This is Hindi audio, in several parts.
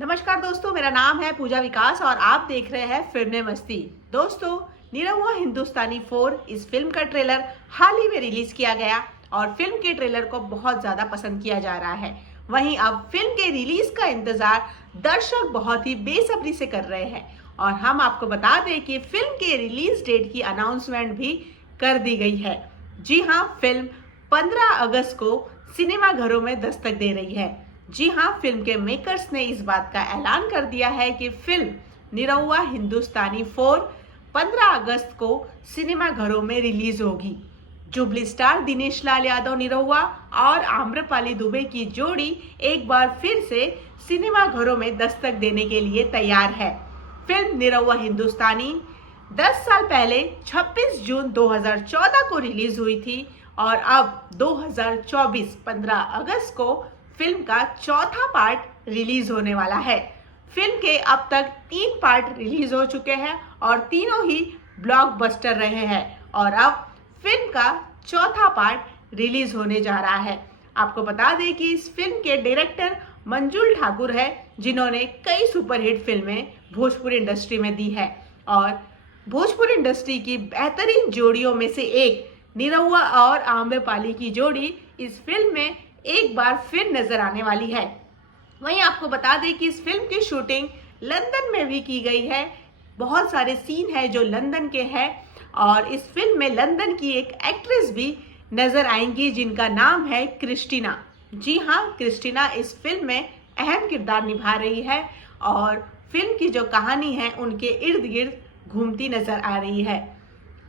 नमस्कार दोस्तों, मेरा नाम है पूजा विकास और आप देख रहे हैं फिल्म में मस्ती। दोस्तों, निरहुआ हिंदुस्तानी 4 इस फिल्म का ट्रेलर हाल ही में रिलीज किया गया और फिल्म के ट्रेलर को बहुत ज्यादा पसंद किया जा रहा है। वहीं अब फिल्म के रिलीज का इंतजार दर्शक बहुत ही बेसब्री से कर रहे हैं और हम आपको बता दें कि फिल्म के रिलीज डेट की अनाउंसमेंट भी कर दी गई है। जी हाँ, फिल्म 15 अगस्त को सिनेमा घरों में दस्तक दे रही है। जी हाँ, फिल्म के मेकर्स ने इस बात का ऐलान कर दिया है कि फिल्म निरहुआ हिंदुस्तानी 4 15 अगस्त को सिनेमा घरों में रिलीज होगी। जुबली स्टार दिनेश लाल यादव निरहुआ और आम्रपाली दुबे की जोड़ी एक बार फिर से सिनेमा घरों में दस्तक देने के लिए तैयार है। फिल्म निरहुआ हिंदुस्तानी 10 साल पहले 26 जून 2014 को रिलीज हुई थी और अब 2024 15 अगस्त को फिल्म का चौथा पार्ट रिलीज होने वाला है। फिल्म के अब तक 3 पार्ट रिलीज हो चुके हैं और तीनों ही ब्लॉकबस्टर रहे हैं और अब फिल्म का चौथा पार्ट रिलीज होने जा रहा है। आपको बता दें कि इस फिल्म के डायरेक्टर मंजुल ठाकुर है, जिन्होंने कई सुपरहिट फिल्में भोजपुरी इंडस्ट्री में दी है और भोजपुरी इंडस्ट्री की बेहतरीन जोड़ियों में से एक निरहुआ और आम्रपाली की जोड़ी इस फिल्म में एक बार फिर नजर आने वाली है। वहीं आपको बता दें कि इस फिल्म की शूटिंग लंदन में भी की गई है। बहुत सारे सीन है जो लंदन के हैं और इस फिल्म में लंदन की एक एक्ट्रेस भी नजर आएंगी जिनका नाम है क्रिस्टीना। जी हाँ, क्रिस्टीना इस फिल्म में अहम किरदार निभा रही है और फिल्म की जो कहानी है उनके इर्द गिर्द घूमती नजर आ रही है।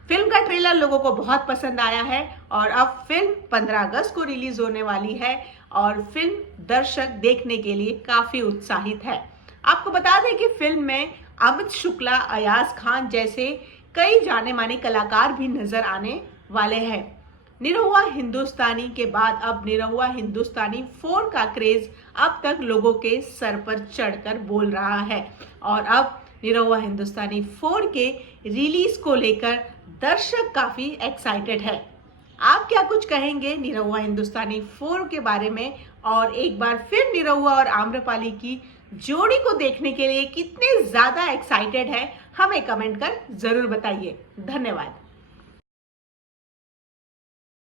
फिल्म का ट्रेलर लोगों को बहुत पसंद आया है और अब फिल्म 15 अगस्त को रिलीज होने वाली है और फिल्म दर्शक देखने के लिए काफी उत्साहित है। आपको बता दें कि फिल्म में अमित शुक्ला, अयाज खान जैसे कई जाने माने कलाकार भी नजर आने वाले हैं। निरहुआ हिंदुस्तानी के बाद अब निरहुआ हिंदुस्तानी 4 का क्रेज अब तक लोगों के सर पर चढ़कर बोल रहा है और अब निरहुआ हिंदुस्तानी 4 के रिलीज को लेकर दर्शक काफी एक्साइटेड है। आप क्या कुछ कहेंगे निरहुआ हिंदुस्तानी 4 के बारे में और एक बार फिर निरहुआ और आम्रपाली की जोड़ी को देखने के लिए कितने ज्यादा एक्साइटेड है, हमें कमेंट कर जरूर बताइए। धन्यवाद।